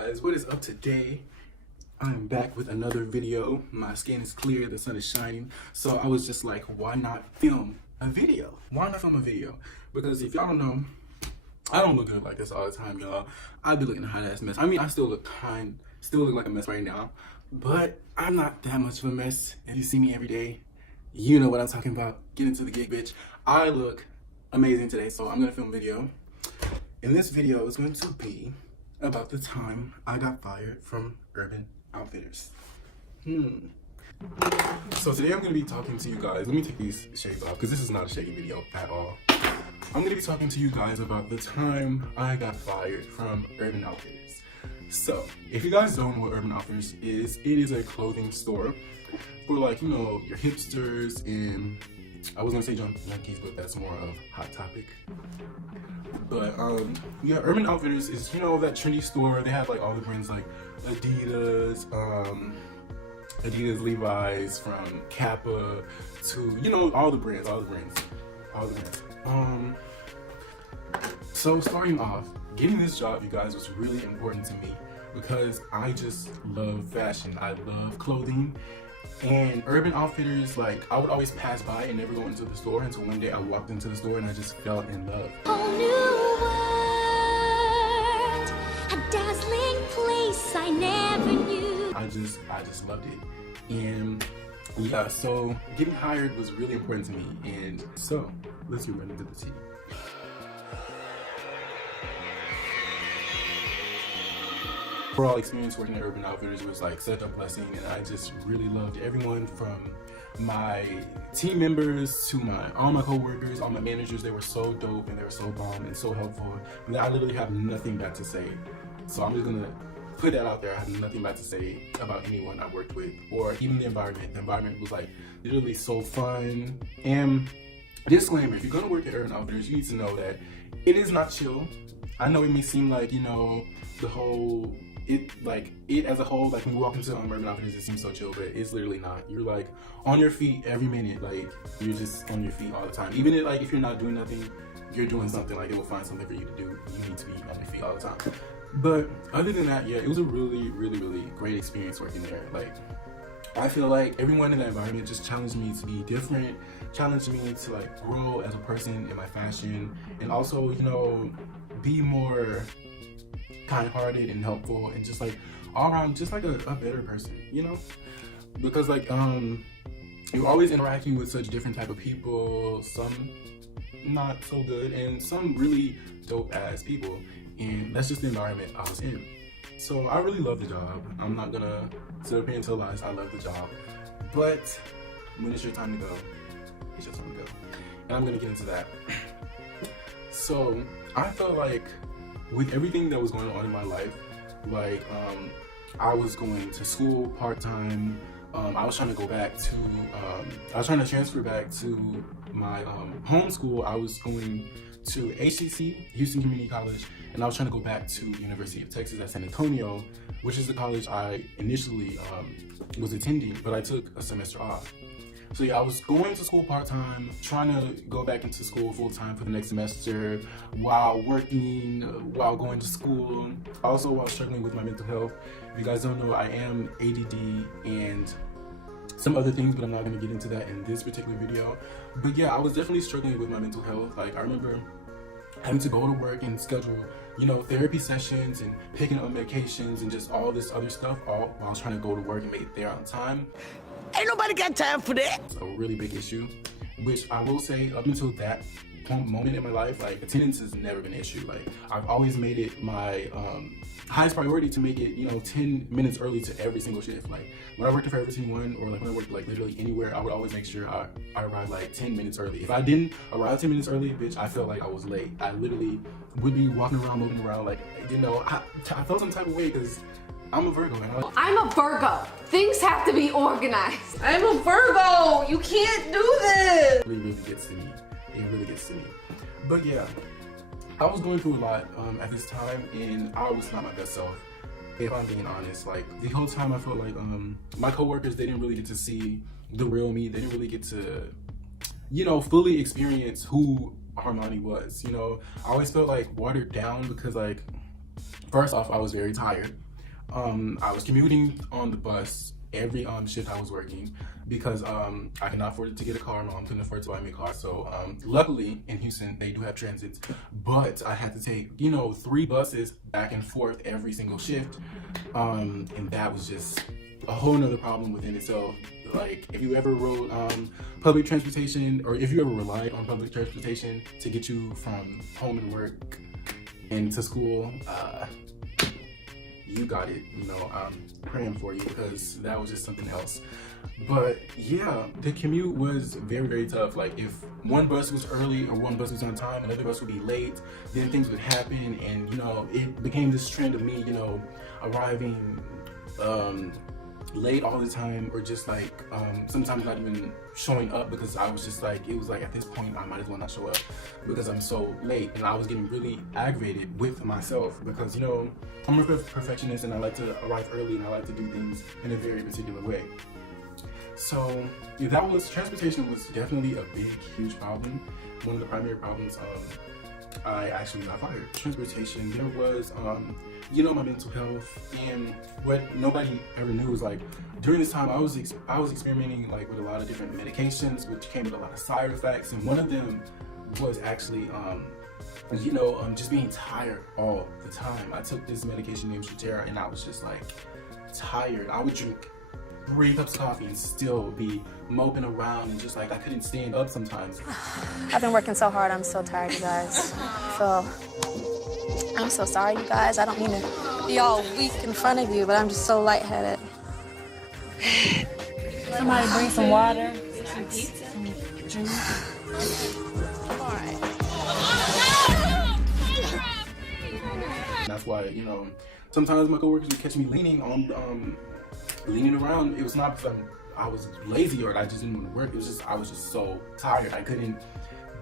guys, what is up today? I'm back with another video. My skin is clear, the sun is shining, so I was just like, why not film a video? Because if y'all don't know, I don't look good like this all the time, y'all. I be looking a hot ass mess. I mean, I still look like a mess right now, but I'm not that much of a mess. If you see me every day, you know what I'm talking about. Get into the gig, bitch. I look amazing today, so I'm gonna film a video. And this video is going to be about the time I got fired from Urban Outfitters. So today I'm going to be talking to you guys. Let me take these shades off because this is not a shady video at all. I'm going to be talking to you guys about the time I got fired from Urban Outfitters. So if you guys don't know what Urban Outfitters is, it is a clothing store for, like, you know, your hipsters and I was gonna say junkies, but that's more of Hot Topic. But yeah, Urban Outfitters is, you know, that trendy store. They have like all the brands like Adidas, Levi's, from Kappa to, you know, all the brands. So starting off, getting this job, you guys, was really important to me because I just love fashion. I love clothing. And Urban Outfitters, like, I would always pass by and never go into the store until one day I walked into the store and I just fell in love. Whole new world, a dazzling place I never knew. I just loved it. And yeah, so getting hired was really important to me. And so let's get right into the tea. Overall experience working at Urban Outfitters was like such a blessing, and I just really loved everyone from my team members to all my co-workers, all my managers. They were so dope and they were so bomb and so helpful. And I literally have nothing bad to say. So I'm just gonna put that out there. I have nothing bad to say about anyone I worked with or even the environment. The environment was like literally so fun. And disclaimer, if you're gonna work at Urban Outfitters, you need to know that it is not chill. I know it may seem like, you know, it as a whole, like when you walk into Urban Outfitters, it seems so chill, but it's literally not. You're like on your feet every minute, like you're just on your feet all the time. Even if you're not doing nothing, you're doing something. Like, it will find something for you to do. You need to be on your feet all the time. But other than that, yeah, it was a really, really, really great experience working there. Like, I feel like everyone in that environment just challenged me to be different, challenged me to like grow as a person in my fashion, and also, you know, be more kind-hearted and helpful and just like all around just like a better person, you know, because like you're always interacting with such different type of people, some not so good and some really dope ass people, and that's just the environment I was in. So I really love the job. I'm not gonna sit up here and tell lies. I love the job, but when it's your time to go, it's your time to go, and I'm gonna get into that. So I felt like with everything that was going on in my life, like I was going to school part-time, I was trying to I was trying to transfer back to my home school. I was going to HCC, Houston Community College, and I was trying to go back to University of Texas at San Antonio, which is the college I initially was attending, but I took a semester off. So yeah, I was going to school part-time, trying to go back into school full-time for the next semester while working, while going to school, also while struggling with my mental health. If you guys don't know, I am ADD and some other things, but I'm not going to get into that in this particular video. But yeah, I was definitely struggling with my mental health. Like, I remember having to go to work and schedule, you know, therapy sessions and picking up medications and just all this other stuff, all while I was trying to go to work and make it there on time. Ain't nobody got time for that. It's a really big issue, which I will say, up until that moment in my life, like, attendance has never been an issue. Like, I've always made it my highest priority to make it, you know, 10 minutes early to every single shift. Like, when I worked at Forever 21 or like when I worked like literally anywhere, I would always make sure I arrived like 10 minutes early. If I didn't arrive 10 minutes early, bitch, I felt like I was late. I literally would be walking around, moving around, like, you know, I felt some type of way because I'm a Virgo. And I'm a Virgo. Things have to be organized. I'm a Virgo. You can't do this. It really gets to me. It really gets to me. But yeah, I was going through a lot at this time, and I was not my best self. If I'm being honest, like, the whole time I felt like my coworkers, they didn't really get to see the real me. They didn't really get to, you know, fully experience who Armani was. You know, I always felt like watered down because, like, first off, I was very tired. I was commuting on the bus every shift I was working because I could not afford to get a car. My mom couldn't afford to buy me a car. So luckily in Houston they do have transits, but I had to take 3 buses back and forth every single shift, and that was just a whole nother problem within itself. Like, if you ever rode public transportation, or if you ever relied on public transportation to get you from home and work and to school, you got it. I'm praying for you, because that was just something else. But yeah, the commute was very, very tough. Like, if one bus was early or one bus was on time, another bus would be late, then things would happen, and it became this trend of me arriving late all the time, or just like sometimes not even showing up, because I was just like, it was like, at this point I might as well not show up because I'm so late. And I was getting really aggravated with myself because I'm a perfectionist, and I like to arrive early, and I like to do things in a very particular way. So yeah, transportation was definitely a big, huge problem. One of the primary problems I actually got fired. Transportation, there was my mental health, and what nobody ever knew was, like, during this time I was experimenting like with a lot of different medications, which came with a lot of side effects, and one of them was actually just being tired all the time. I took this medication named Stratera, and I was just like tired. I would drink 3 cups of coffee and still be moping around, and just like I couldn't stand up sometimes. I've been working so hard, I'm so tired, you guys. I'm so sorry, you guys. I don't mean to be all weak in front of you, but I'm just so lightheaded. Somebody bring some water. Some pizza. Some That's why, sometimes my coworkers would catch me leaning around. It was not because I was lazy or I just didn't want to work. It was just, I was just so tired. I couldn't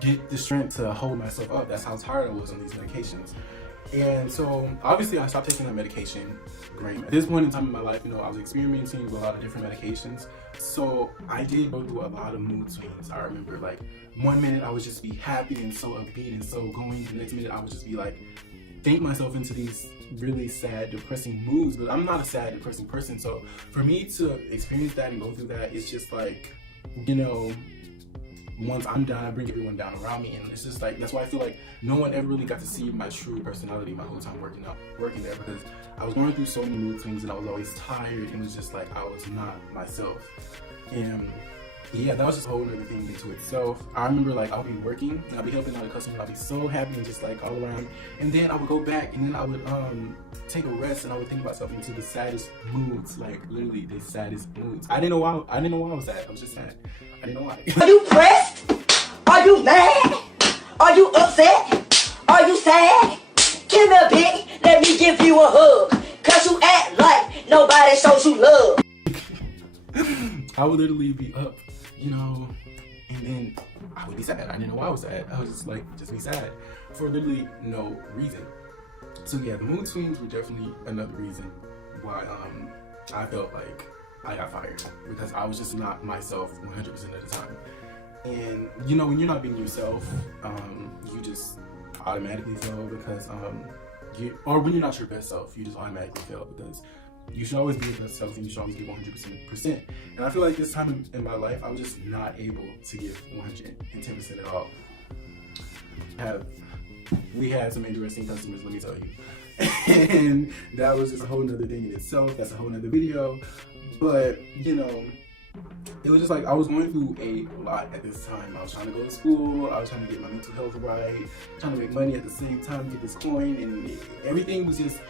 get the strength to hold myself up. That's how tired I was on these medications. And so obviously I stopped taking that medication. Great. At this point in time in my life, I was experimenting with a lot of different medications. So I did go through a lot of mood swings. I remember, like, one minute I would just be happy and so upbeat and so going. The next minute I would just be like, think myself into these really sad, depressing moods. But I'm not a sad, depressing person. So for me to experience that and go through that, it's just like, once I'm down, I bring everyone down around me, and it's just like, that's why I feel like no one ever really got to see my true personality my whole time working there, because I was going through so many mood swings, and I was always tired, and it was just like I was not myself. And yeah, that was just a whole other thing into itself. I remember, like, I'll be working, and I'll be helping out a customer, I'll be so happy and just like all around, and then I would go back, and then I would take a rest, and I would think about something into the saddest moods, like literally the saddest moods. I didn't know why I was sad. I was just sad. I didn't know why. Are you pressed? Are you mad? Are you upset? Are you sad? Give me a big, let me give you a hug. Cause you act like nobody shows you love. I would literally be up, and then I would be sad. I didn't know why I was sad. I was just be sad for literally no reason. So yeah, the mood swings were definitely another reason why I felt like I got fired, because I was just not myself 100% of the time. And when you're not being yourself, you just automatically fail, because or when you're not your best self, you just automatically fail, because you should always be your best self, and you should always give 100%. And I feel like this time in my life, I was just not able to give 110% at all. We had some interesting customers, let me tell you. And that was just a whole nother thing in itself. That's a whole nother video. But, it was just like I was going through a lot at this time. I was trying to go to school, I was trying to get my mental health right, trying to make money at the same time, get this coin, and everything was just,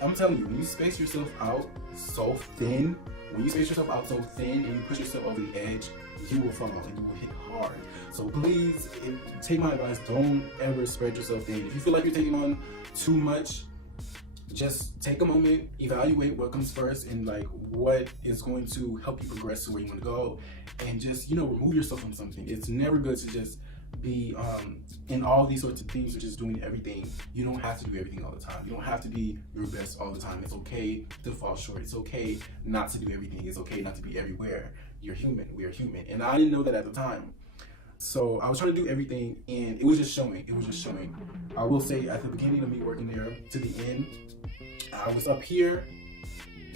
I'm telling you, when you space yourself out so thin, and you push yourself over the edge, you will fall and you will hit hard. So please, take my advice, don't ever spread yourself thin. If you feel like you're taking on too much, just take a moment, evaluate what comes first, and like what is going to help you progress to where you want to go, and just remove yourself from something. It's never good to just be in all these sorts of things, or just doing everything. You don't have to do everything all the time. You don't have to be your best all the time. It's okay to fall short. It's okay not to do everything. It's okay not to be everywhere. You're human. We are human. And I didn't know that at the time. So I was trying to do everything, and it was just showing. I will say, at the beginning of me working there to the end, I was up here,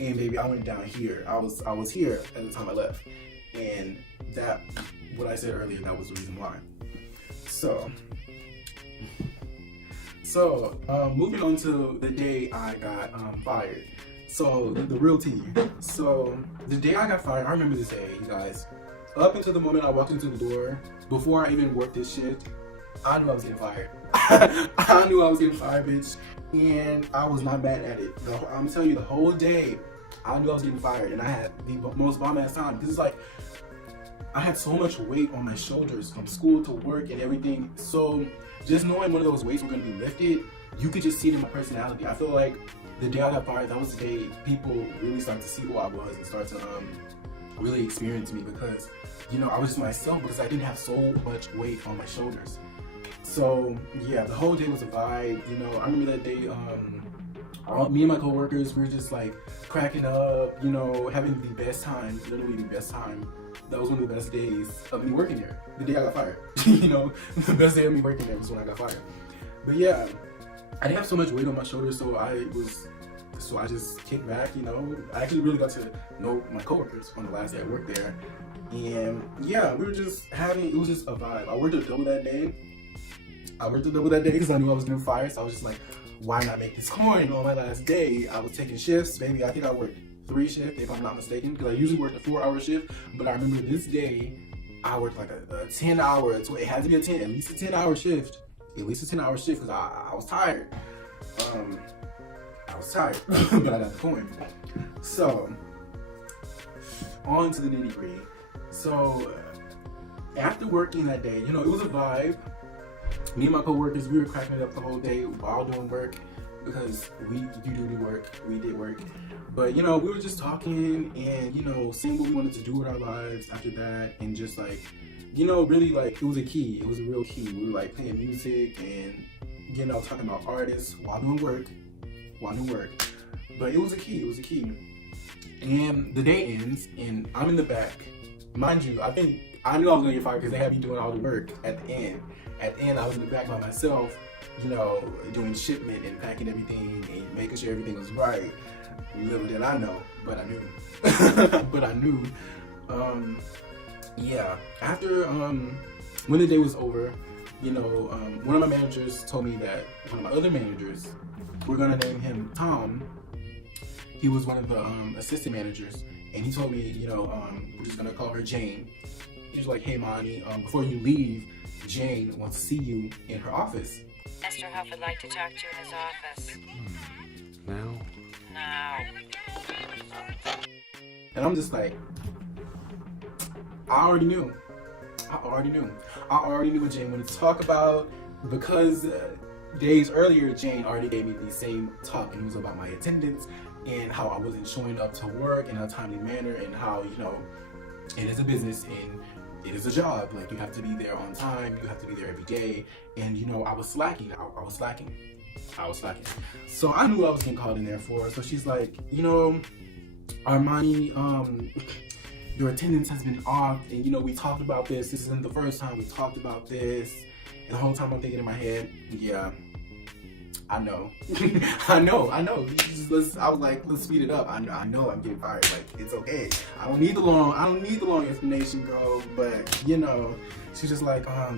And baby, I went down here. I was here at the time I left. And that, what I said earlier, that was the reason why. So, moving on to the day I got fired. So, the real tea. So, the day I got fired, I remember this day, you guys. Up until the moment I walked into the door, before I even worked this shift, I knew I was getting fired. I knew I was getting fired, bitch. And I was not mad at it. I'm telling you, the whole day, I knew I was getting fired. And I had the most bomb-ass time. Because it's like, I had so much weight on my shoulders from school to work and everything. So just knowing one of those weights were going to be lifted, you could just see it in my personality. I feel like the day I got fired, that was the day people really started to see who I was and start to really experience me, because, you know, I was just myself because I didn't have so much weight on my shoulders. So yeah, the whole day was a vibe. You know, I remember that day, me and my coworkers, we were just like cracking up, you know, having the best time, literally the best time. That was one of the best days of me working there. The day I got fired. You know, the best day of me working there was when I got fired. But yeah, I didn't have so much weight on my shoulders, so I just kicked back, you know. I actually really got to know my coworkers on the last day I worked there. And yeah, we were just it was just a vibe. I worked a double that day because I knew I was getting fired, so I was just like, why not make this coin on my last day? I was taking shifts, baby. I think I worked 3 shifts, if I'm not mistaken, because I usually work a 4-hour shift, but I remember this day, I worked like a 10-hour, it had to be at least a 10-hour shift, because I was tired. But I got the coin. So, on to the nitty gritty. So, after working that day, you know, it was a vibe. Me and my coworkers, we were cracking it up the whole day while doing work, because we did work. But, you know, we were just talking and, you know, seeing what we wanted to do with our lives after that, and just like, you know, really like, it was a real key. We were like playing music and, you know, talking about artists while doing work. But it was a key. And the day ends and I'm in the back. Mind you, I knew I was gonna get fired because they had me doing all the work at the end. At the end, I was in the back by myself, you know, doing shipment and packing everything and making sure everything was right. Little did I know, but I knew. Yeah. After when the day was over, you know, one of my managers told me that one of my other managers, we're gonna name him Tom. He was one of the assistant managers, and he told me, you know, we're just gonna call her Jane. He was like, hey, Monty, before you leave, Jane wants to see you in her office. Mr. Huff would like to talk to you in his office. Now? Now. And I'm just like, I already knew what Jane wanted to talk about, because days earlier, Jane already gave me the same talk, and it was about my attendance and how I wasn't showing up to work in a timely manner, and how, you know, it is a business and it is a job. Like, you have to be there on time, you have to be there every day. And, you know, I was slacking. So I knew I was getting called in there for. So she's like, you know, Armani, your attendance has been off, and, you know, we talked about this. This isn't the first time we talked about this. And the whole time I'm thinking in my head, yeah, I know. I know. I was like, let's speed it up. I know I'm getting fired. Like, it's okay. I don't need the long explanation, girl. But, you know, she's just like, I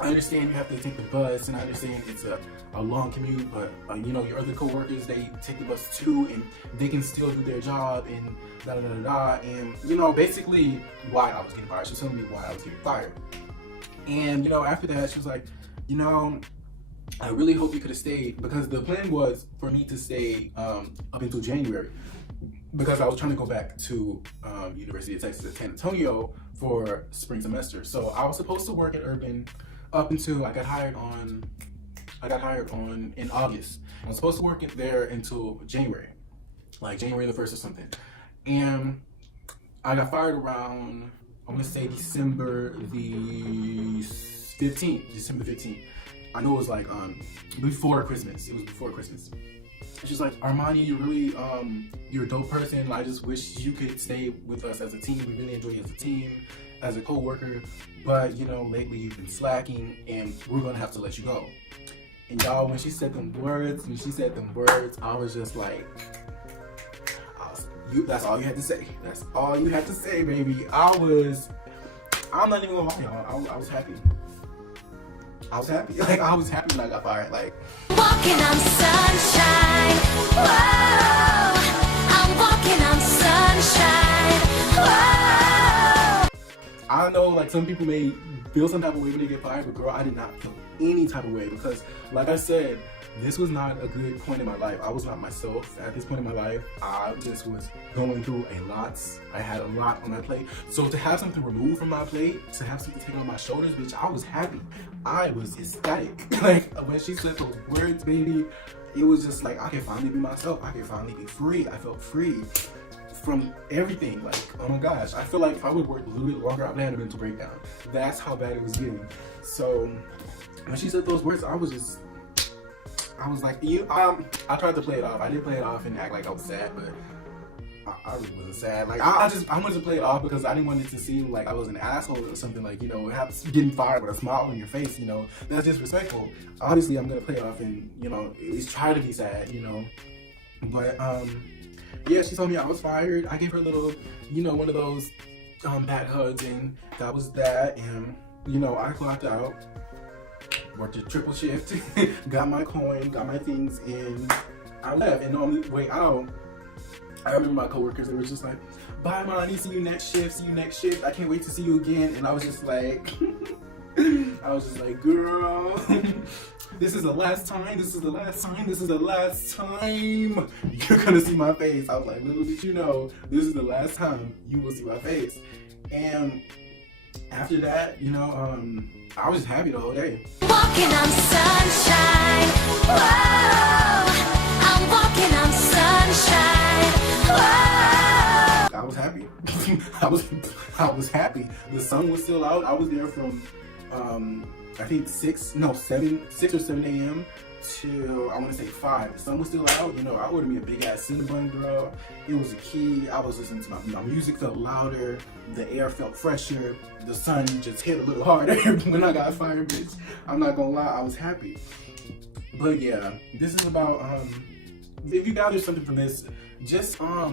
understand you have to take the bus, and I understand it's a long commute, but, you know, your other coworkers, they take the bus too, and they can still do their job, and da-da-da-da-da. And, you know, basically why I was getting fired. She was telling me why I was getting fired. And, you know, after that, she was like, you know, I really hope you could have stayed, because the plan was for me to stay up until January, because I was trying to go back to University of Texas at San Antonio for spring semester. So I was supposed to work at Urban up until I got hired on in August. I was supposed to work there until January, like January the 1st or something. And I got fired around, I want to say December the 15th. I know it was like before Christmas. It was before Christmas. She's like, Armani, you're really you're a dope person. I just wish you could stay with us as a team. We really enjoy you as a team, as a co-worker. But, you know, lately you've been slacking, and we're gonna have to let you go. And y'all, when she said them words, I was just like, That's all you had to say. That's all you had to say, baby. I'm not even gonna lie, y'all. I was happy. I was happy. Like, I was happy when I got fired. Like, Walking on sunshine. Whoa, I'm walking on sunshine. Whoa. I know, like, some people may feel some type of way when they get fired, but girl, I did not feel any type of way because, like I said, this was not a good point in my life. I was not myself at this point in my life. I just was going through a lot. I had a lot on my plate. So to have something removed from my plate, to have something taken on my shoulders, bitch, I was happy. I was ecstatic. Like, when she said those words, baby, it was just like, I can finally be myself. I can finally be free. I felt free from everything. Like, oh my gosh, I feel like if I would work a little bit longer, I would have had a mental breakdown. That's how bad it was getting. So when she said those words, I was like, I tried to play it off. I did play it off and act like I was sad, but I really wasn't sad. Like, I wanted to play it off because I didn't want it to seem like I was an asshole or something. Like, you know, getting fired with a smile on your face, you know, that's disrespectful. Obviously, I'm gonna play it off and, you know, at least try to be sad, you know. But yeah, she told me I was fired. I gave her a little, you know, one of those bad hugs, and that was that. And, you know, I clocked out. Worked a triple shift, got my coin, got my things, and I left. And on the way out, I remember my coworkers, they were just like, bye, Monty, see you next shift, I can't wait to see you again. And I was just like, girl, this is the last time you're gonna see my face. I was like, little did you know, this is the last time you will see my face. And after that, you know, I was just happy the whole day. Walking on sunshine. Whoa, I'm walking on sunshine. Whoa. I was happy. I was happy. The sun was still out. I was there from I think 6 or 7 a.m. till, I want to say 5. The sun was still out. You know, I ordered me a big ass Cinnabon, girl. It was a key. I was listening to my music felt louder. The air felt fresher. The sun just hit a little harder when I got fired, bitch. I'm not gonna lie, I was happy. But yeah, this is about, if you gathered something from this, just, what I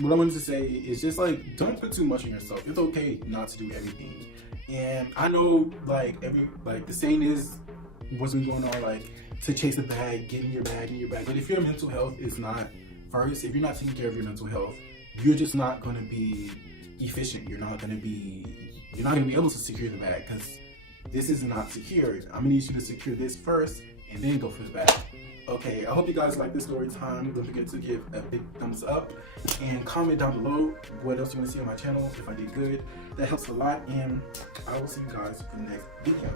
wanted to say is just like, don't put too much on yourself. It's okay not to do everything. And I know, like, the saying is, what's been going on, like, to chase the bag, get in your bag. But if your mental health is not first, if you're not taking care of your mental health, you're just not gonna be efficient. You're not gonna be able to secure the bag, because this is not secured. I'm gonna need you to secure this first and then go for the bag. Okay, I hope you guys like this story time. Don't forget to give a big thumbs up and comment down below what else you want to see on my channel. If I did good, that helps a lot, and I will see you guys for the next video.